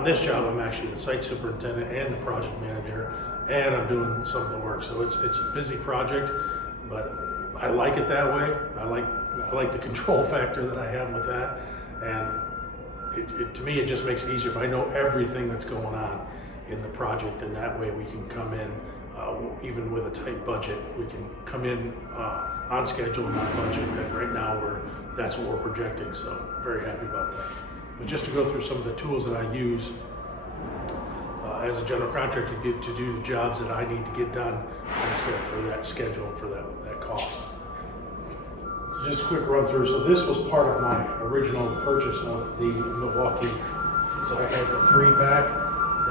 on this job, I'm actually the site superintendent and the project manager, and I'm doing some of the work. So it's a busy project, but I like it that way. I like the control factor that I have with that, and to me, it just makes it easier if I know everything that's going on in the project, and that way we can come in, even with a tight budget, we can come in on schedule and on budget, and right now that's what we're projecting, so very happy about that. But just to go through some of the tools that I use as a general contractor to do the jobs that I need to get done, like I said, for that schedule and for that cost. So just a quick run through. So this was part of my original purchase of the Milwaukee. So I had the 3-pack,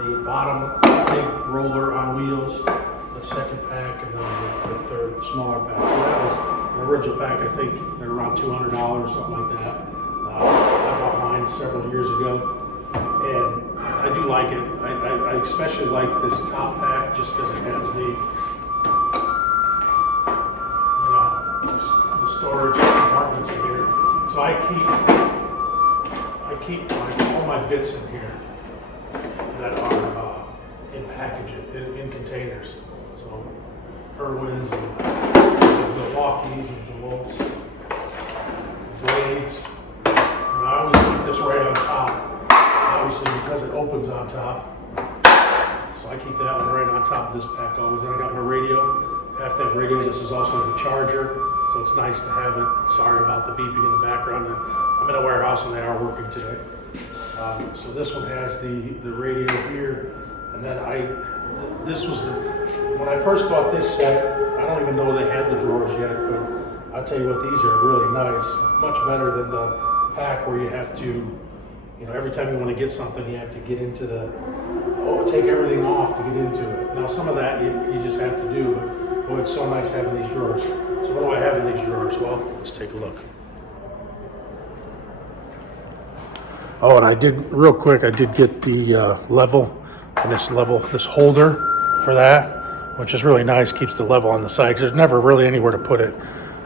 the bottom big roller on wheels, the second pack, and then the third smaller pack. So that was an original pack. I think they're around $200, something like that. I bought mine several years ago, and I do like it. I especially like this top pack just because it has the, the storage compartments in here. So I keep all my bits in here that are in packages, in containers. So Irwins and Milwaukee's and DeWolt's, blades. And I always keep this right on top, obviously because it opens on top. So I keep that one right on top of this pack always. And I got my radio. I have to have radio. This is also the charger, so it's nice to have it. Sorry about the beeping in the background. I'm in a warehouse and they are working today. So this one has the radio here, and then when I first bought this set, I don't even know they had the drawers yet, but I'll tell you what, these are really nice, much better than the pack where you have to, every time you want to get something, you have to get into take everything off to get into it. Now some of that you just have to do, but boy, it's so nice having these drawers. So what do I have in these drawers? Well, let's take a look. Oh, and I did get the level, and this holder for that, which is really nice, keeps the level on the side, 'cause there's never really anywhere to put it.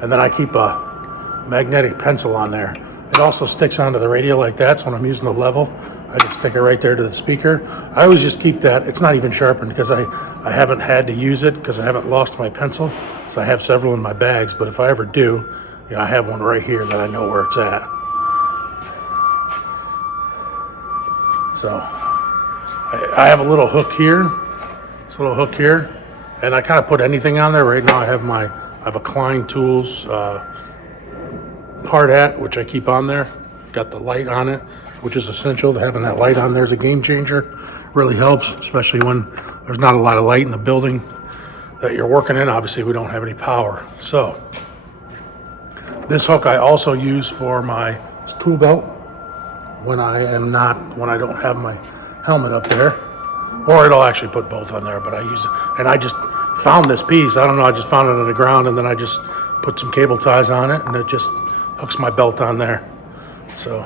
And then I keep a magnetic pencil on there. It also sticks onto the radio like that, so when I'm using the level, I can stick it right there to the speaker. I always just keep that. It's not even sharpened because I haven't had to use it because I haven't lost my pencil, so I have several in my bags, but if I ever do, I have one right here that I know where it's at. So I have a little hook here, and I kind of put anything on there. Right now I have a Klein Tools hard hat, which I keep on there. Got the light on it, which is essential. Having that light on there is a game changer. Really helps, especially when there's not a lot of light in the building that you're working in. Obviously we don't have any power. So this hook I also use for my tool belt when I don't have my helmet up there, or it'll actually put both on there, but I use it. And I just found this piece. I don't know, I just found it on the ground, and then I just put some cable ties on it, and it just hooks my belt on there. So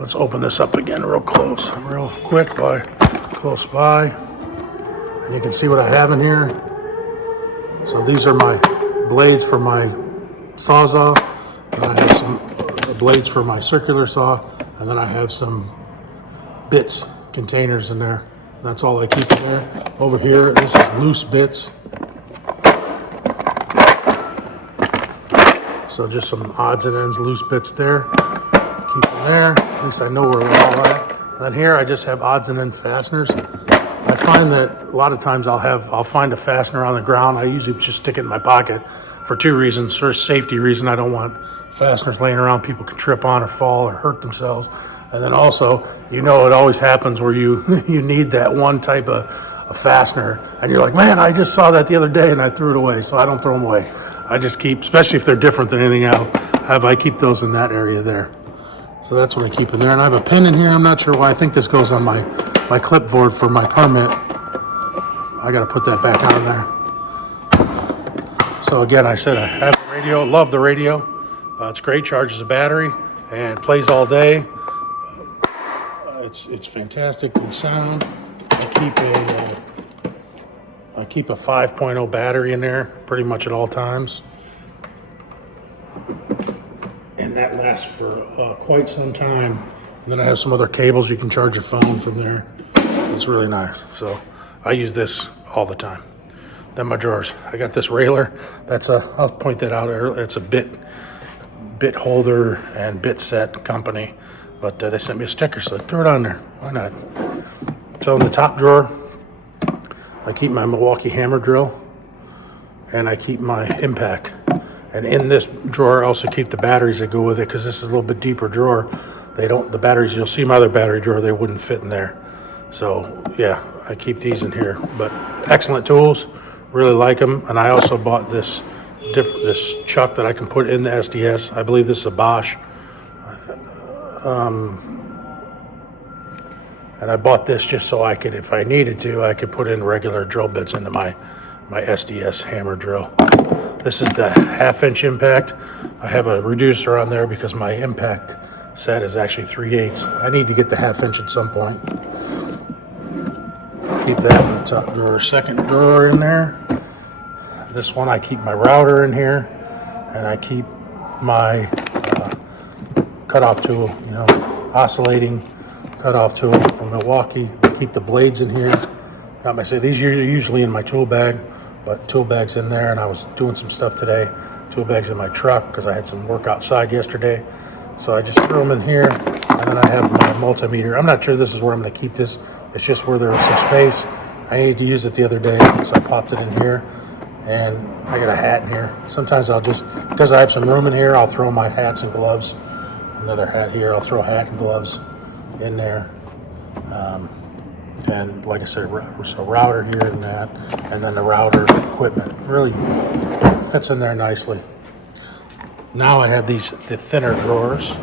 let's open this up again real quick, close by. And you can see what I have in here. So these are my blades for my Sawzall, and I have some blades for my circular saw, and then I have some bits, containers in there. That's all I keep in there. Over here, this is loose bits. So just some odds and ends, loose bits there. Keep them there. At least I know where we're all at. And then here I just have odds and end fasteners. I find that a lot of times I'll find a fastener on the ground. I usually just stick it in my pocket for two reasons. First, safety reason. I don't want fasteners laying around people can trip on or fall or hurt themselves. And then also, it always happens where you need that one type of fastener, and you're like, man, I just saw that the other day and I threw it away. So I don't throw them away. I just keep, especially if they're different than anything else, I keep those in that area there. So that's what I keep in there. And I have a pen in here. I'm not sure why. I think this goes on my clipboard for my permit. I got to put that back on there. So again, I said I have the radio. Love the radio. It's great. Charges a battery and plays all day. It's fantastic. Good sound. I keep a 5.0 battery in there pretty much at all times. And that lasts for quite some time. And then I have some other cables. You can charge your phone from there. It's really nice. So I use this all the time. Then my drawers. I got this railer. I'll point that out earlier. It's a bit holder and bit set company. But they sent me a sticker, so I threw it on there. Why not? So in the top drawer, I keep my Milwaukee hammer drill and I keep my impact. And in this drawer, I also keep the batteries that go with it, because this is a little bit deeper drawer. The batteries, you'll see my other battery drawer, they wouldn't fit in there. So yeah, I keep these in here. But excellent tools, really like them. And I also bought this chuck that I can put in the SDS. I believe this is a Bosch. And I bought this just so I could, if I needed to, I could put in regular drill bits into my SDS hammer drill. This is the 1/2 inch impact. I have a reducer on there because my impact set is actually 3/8. I need to get the 1/2 inch at some point. Keep that in the top drawer. Second drawer in there. This one I keep my router in here, and I keep my cutoff tool, oscillating cutoff tool from Milwaukee. I keep the blades in here. These are usually in my tool bag, but tool bag's in there, and I was doing some stuff today. Tool bag's in my truck because I had some work outside yesterday. So I just threw them in here, and then I have my multimeter. I'm not sure this is where I'm going to keep this. It's just where there's some space. I needed to use it the other day, so I popped it in here. And I got a hat in here. Sometimes I'll just, because I have some room in here, I'll throw my hats and gloves. Another hat here, I'll throw a hat and gloves in there. And like I said, so router here and that, and then the router equipment really fits in there nicely. Now I have the thinner drawers.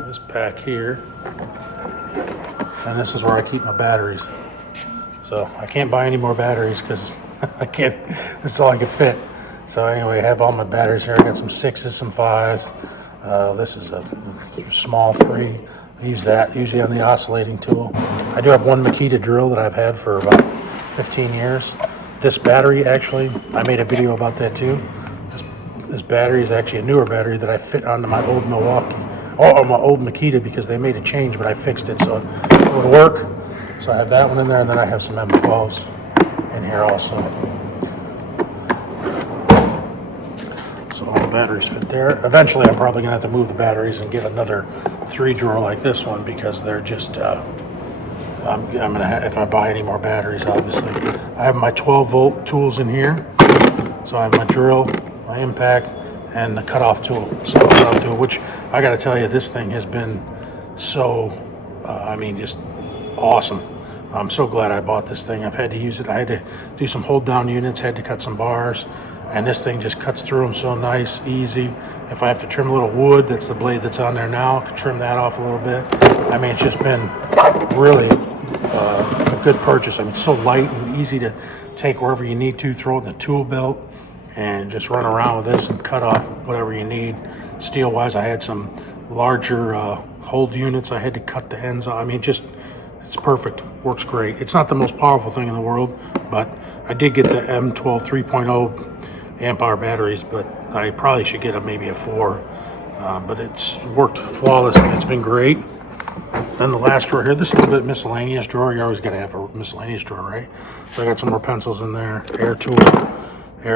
This back here, and this is where I keep my batteries. So I can't buy any more batteries because I can't. This is all I can fit. So anyway, I have all my batteries here. I got some 6s, some 5s. This is a small 3. I use that usually on the oscillating tool. I do have one Makita drill that I've had for about 15 years. This battery, actually, I made a video about that too. This battery is actually a newer battery that I fit onto my old Milwaukee, or my old Makita, because they made a change, but I fixed it so it would work. So I have that one in there, and then I have some M12s in here also. So all the batteries fit there. Eventually, I'm probably gonna have to move the batteries and get another 3 drawer like this one, because they're just, I'm gonna if I buy any more batteries, obviously. I have my 12-volt tools in here. So I have my drill, my impact, and the cutoff tool. So cutoff tool, which I gotta tell you, this thing has been so, just awesome. I'm so glad I bought this thing. I've had to use it. I had to do some hold down units, had to cut some bars, and this thing just cuts through them so nice, easy. If I have to trim a little wood, that's the blade that's on there now, I can trim that off a little bit. It's just been really a good purchase. It's so light and easy to take wherever you need to, throw it in the tool belt, and just run around with this and cut off whatever you need. Steel wise, I had some larger hold units. I had to cut the ends off. It's perfect, works great. It's not the most powerful thing in the world, but I did get the M12 3.0 amp hour batteries, but I probably should get maybe a 4. But it's worked flawless, and it's been great. Then the last drawer here, this is a little bit miscellaneous drawer. You always gotta have a miscellaneous drawer, right? So I got some more pencils in there, air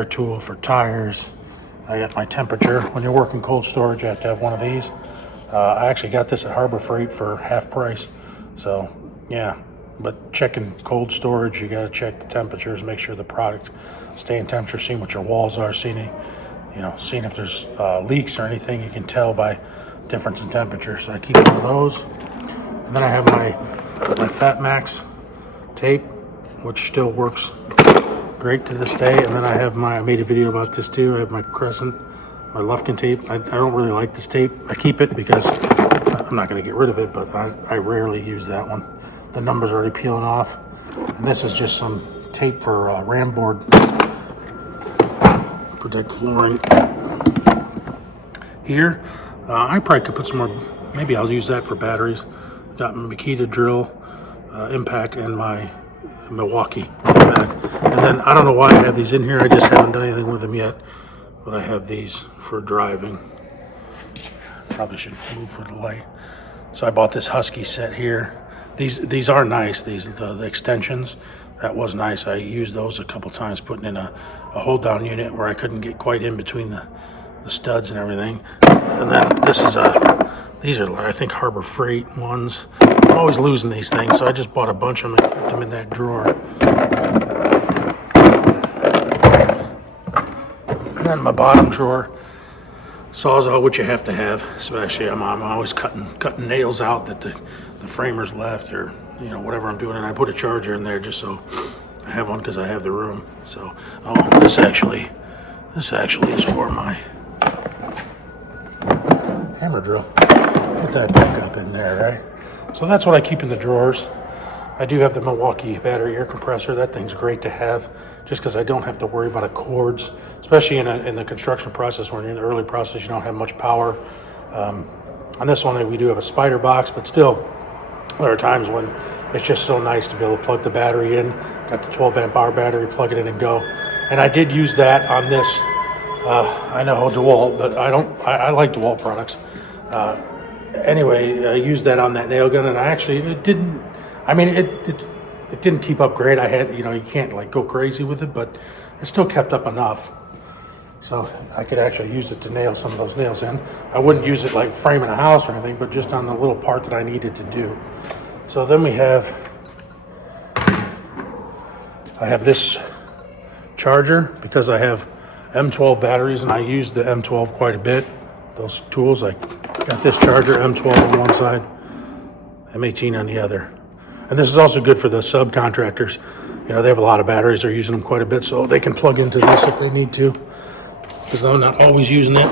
tool for tires. I got my temperature. When you're working cold storage, you have to have one of these. I actually got this at Harbor Freight for half price. So yeah, but checking cold storage, you got to check the temperatures, make sure the product stay in temperature, seeing what your walls are, seeing if there's leaks or anything you can tell by difference in temperature. So I keep one of those, and then I have my Fat Max tape, which still works great to this day. And then I made a video about this too. I have my Crescent, my Lufkin tape. I don't really like this tape. I keep it because I'm not going to get rid of it, but I rarely use that one. The number's already peeling off. And this is just some tape for ram board, protect flooring. Here, I probably could put some more, maybe I'll use that for batteries. Got my Makita drill, impact, and my Milwaukee impact. And then, I don't know why I have these in here, I just haven't done anything with them yet, but I have these for driving. Probably should move for the light. So I bought this Husky set here. These are nice. The extensions. That was nice. I used those a couple times, putting in a hold down unit where I couldn't get quite in between the studs and everything. And then these are I think Harbor Freight ones. I'm always losing these things, so I just bought a bunch of them and put them in that drawer. And then my bottom drawer, Sawzall, which you have to have, especially I'm always cutting nails out that the framers left, or whatever I'm doing, and I put a charger in there just so I have one because I have the room. So this actually is for my hammer drill. Put that back up in there, right? So that's what I keep in the drawers. I do have the Milwaukee battery air compressor. That thing's great to have, just because I don't have to worry about cords, especially in the construction process. When you're in the early process, you don't have much power. On this one, we do have a spider box, but still, there are times when it's just so nice to be able to plug the battery in. Got the 12 amp hour battery, plug it in and go. And I did use that on this. I know DeWalt, but I like DeWalt products. Anyway, I used that on that nail gun, and it didn't keep up great. I had, you can't like go crazy with it, but it still kept up enough. So I could actually use it to nail some of those nails in. I wouldn't use it like framing a house or anything, but just on the little part that I needed to do. So then I have this charger because I have M12 batteries and I use the M12 quite a bit. Those tools, I got this charger, M12 on one side, M18 on the other. And this is also good for the subcontractors. They have a lot of batteries, they're using them quite a bit, so they can plug into this if they need to, because I'm not always using it.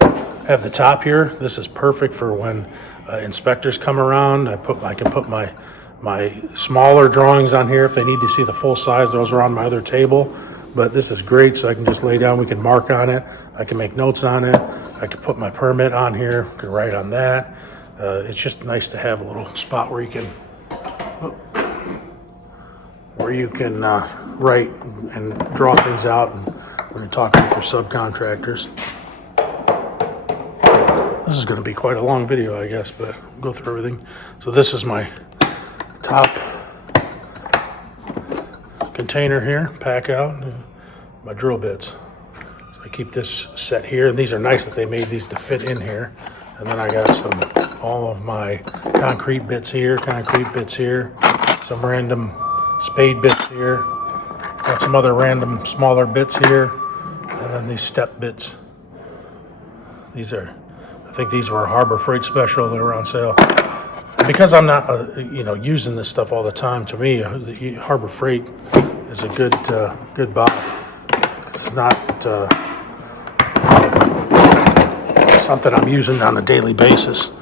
I have the top here. This is perfect for when inspectors come around. I can put my smaller drawings on here if they need to see the full size. Those are on my other table, but this is great, so I can just lay down, we can mark on it, I can make notes on it, I can put my permit on here, can write on that. It's just nice to have a little spot where you can write and draw things out and when you're talking with your subcontractors. This is going to be quite a long video, I guess, but we'll go through everything. So this is my top container here, Packout, my drill bits. So I keep this set here, and these are nice that they made these to fit in here. And then I got all of my concrete bits here, some random spade bits here, got some other random smaller bits here, and then these step bits. I think these were a Harbor Freight special. They were on sale. And because I'm not, using this stuff all the time, to me, the Harbor Freight is a good buy. It's not something I'm using on a daily basis,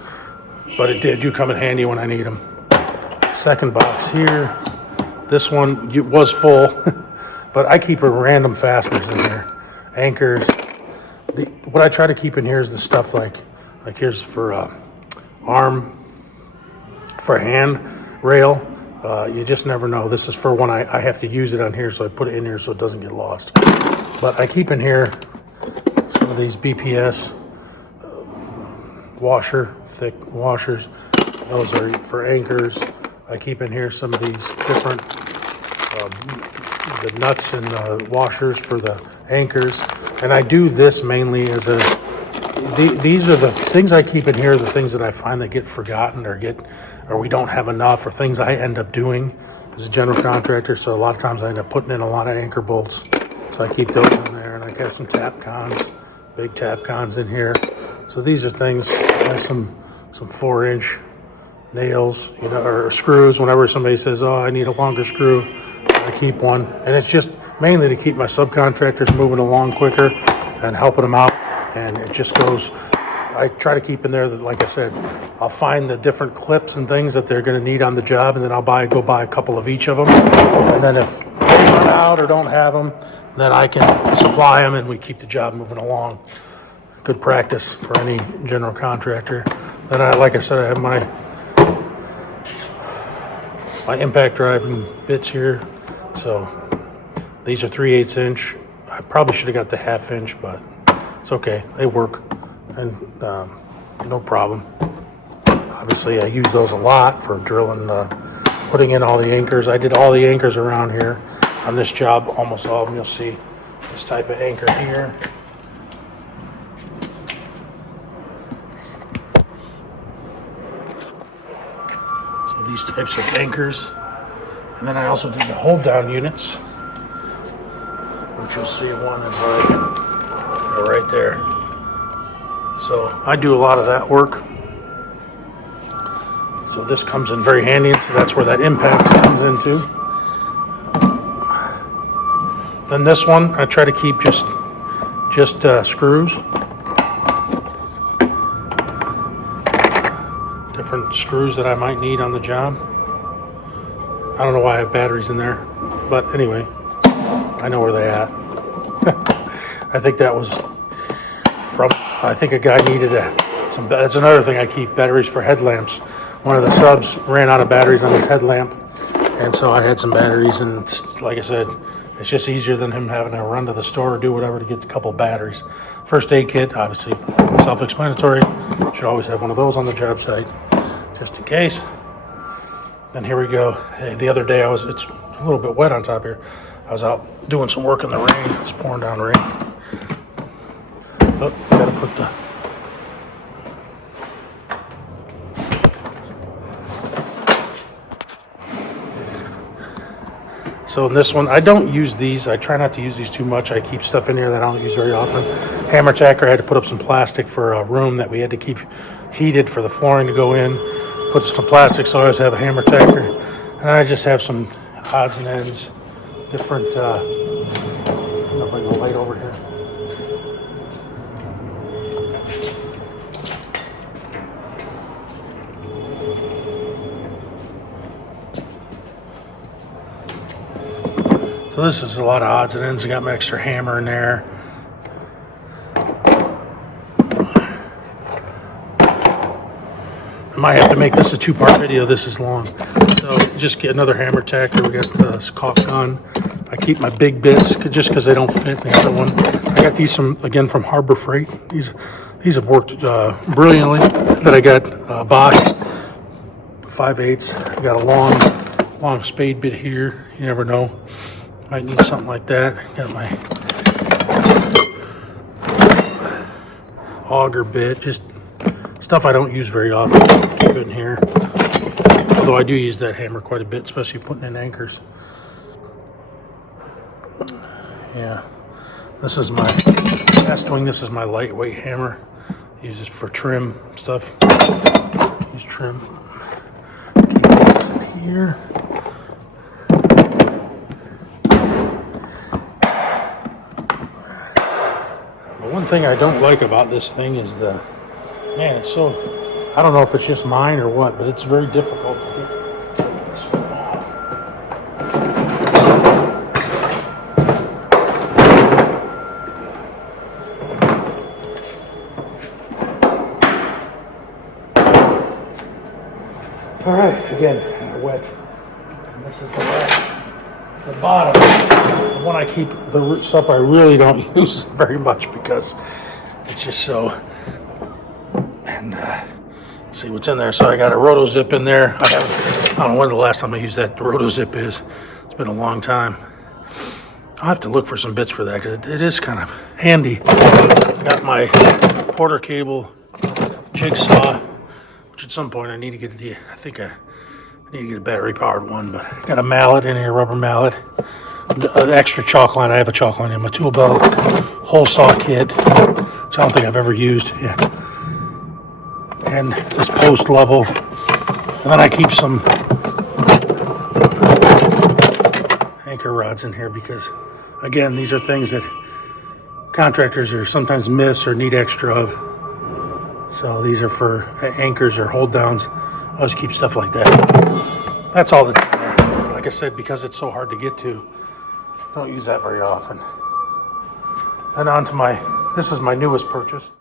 but it do come in handy when I need them. Second box here. This one was full, but I keep a random fasteners in here, anchors. What I try to keep in here is the stuff like here's for arm, for hand rail. You just never know. This is for when I have to use it on here, so I put it in here so it doesn't get lost. But I keep in here some of these BPS thick washers. Those are for anchors. I keep in here some of these different the nuts and washers for the anchors. And I do this mainly as these are the things I keep in here, the things that I find that get forgotten or we don't have enough, or things I end up doing as a general contractor. So a lot of times I end up putting in a lot of anchor bolts. So I keep those in there, and I got some tap cons, big tap cons in here. So these are things, some 4-inch nails, or screws. Whenever somebody says, "Oh, I need a longer screw," I keep one, and it's just mainly to keep my subcontractors moving along quicker and helping them out. And it just goes. I try to keep in there that, like I said, I'll find the different clips and things that they're going to need on the job, and then I'll go buy a couple of each of them. And then if they run out or don't have them, then I can supply them, and we keep the job moving along. Good practice for any general contractor. Then like I said, I have my impact driving bits here. So these are 3/8 inch. I probably should have got the 1/2 inch, but it's okay. They work. And no problem. Obviously I use those a lot for drilling, putting in all the anchors. I did all the anchors around here on this job, almost all of them. You'll see this type of anchor here. So these types of anchors. And then I also did the hold down units, which you'll see one is right there. So I do a lot of that work. So this comes in very handy, so that's where that impact comes into. Then this one, I try to keep just screws. Different screws that I might need on the job. I don't know why I have batteries in there, but anyway, I know where they're at. I think that was from, I think a guy needed some, that's another thing I keep, batteries for headlamps. One of the subs ran out of batteries on his headlamp, and so I had some batteries, and like I said, it's just easier than him having to run to the store or do whatever to get a couple batteries. First aid kit, obviously self-explanatory. Should always have one of those on the job site, just in case. Then here we go. Hey, the other day it's a little bit wet on top here. I was out doing some work in the rain. It's pouring down rain. Oh, gotta put the... So in this one, I don't use these. I try not to use these too much. I keep stuff in here that I don't use very often. Hammer tacker, I had to put up some plastic for a room that we had to keep heated for the flooring to go in. Put some plastic, so I always have a hammer tacker. And I just have some odds and ends, different, I'm gonna bring the light over here. So this is a lot of odds and ends. I got my extra hammer in there. I might have to make this a two-part video. This is long. So just get another hammer tacker. We got this caulk gun. I keep my big bits just because they don't fit in the other one. I got these again from Harbor Freight. These have worked brilliantly. That I got Bosch 5/8. I got a long spade bit here. You never know. Might need something like that. Got my auger bit. Just stuff I don't use very often. Keep it in here. Although I do use that hammer quite a bit, especially putting in anchors. Yeah. This is my test wing. This is my lightweight hammer. Use this for trim stuff. Use trim. Keep this in here. The one thing I don't like about this thing is man, it's so, I don't know if it's just mine or what, but it's very difficult to get this one off. All right, again, wet. And this is the bottom. The one I keep, the stuff I really don't use very much because it's just so, and see what's in there. So I got a roto zip in there. I don't know when the last time I used that roto zip is. It's been a long time. I'll have to look for some bits for that because it is kind of handy. I got my Porter cable jigsaw, which at some point I need to get I think I need to get a battery powered one, but I got a mallet in here, rubber mallet, an extra chalk line. I have a chalk line in my tool belt, hole saw kit, which I don't think I've ever used. Yeah. And this post level, and then I keep some anchor rods in here because, again, these are things that contractors are sometimes miss or need extra of. So these are for anchors or hold downs. I always keep stuff like that. That's all that's in there. Like I said, because it's so hard to get to, don't use that very often. And on to this is my newest purchase.